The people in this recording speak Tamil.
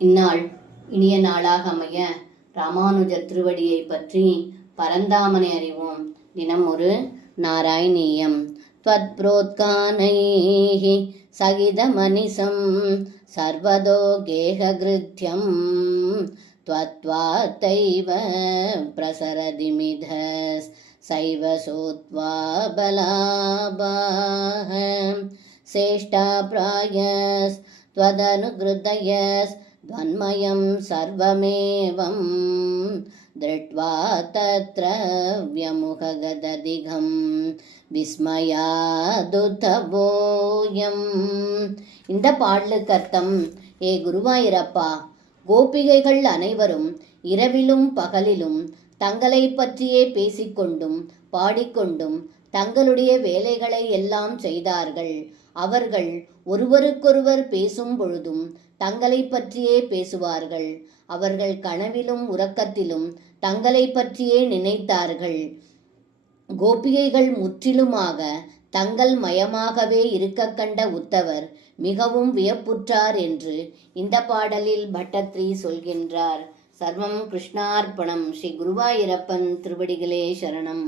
இந்நாள் இனிய நாளாக அமைய ராமானுஜர் திருவடியை பற்றி பரந்தாமனை அறிவோம். தினம் ஒரு நாராயணீயம். த்வத்ப்ரோத்கானைஹி சகிதமனிசம் சர்வதோ கேஹகிருத்யம் த்வத்வாத்தைவ பிரசரதிமிதஸ் சைவ சோத்வா பலாபாஹ சேஷ்டா பிராயஸ் த்வதனுக்ருதயஸ் த்வன்மயம் சர்வமேவம் திருட்வா தத்ர வ்யமுககததிகம் விஸ்மயாதுதவோயம். இந்த பாடலுக்கு அர்த்தம்: ஏ குருவாயிரப்பா, கோபிகைகள் அனைவரும் இரவிலும் பகலிலும் தங்களை பற்றியே பேசிக்கொண்டும் பாடிக்கொண்டும் தங்களுடைய வேலைகளை எல்லாம் செய்தார்கள். அவர்கள் ஒருவருக்கொருவர் பேசும் பொழுதும் தங்களை பற்றியே பேசுவார்கள். அவர்கள் கனவிலும் உறக்கத்திலும் தங்களை பற்றியே நினைத்தார்கள். கோபிகைகள் முற்றிலுமாக தங்கள் மயமாகவே இருக்க கண்ட உத்தவர் மிகவும் வியப்புற்றார் என்று இந்த பாடலில் பட்டத்ரி சொல்கின்றார். சர்வம் கிருஷ்ணார்ப்பணம். ஸ்ரீ குருவாயூரப்பன் திருவடிகளே சரணம்.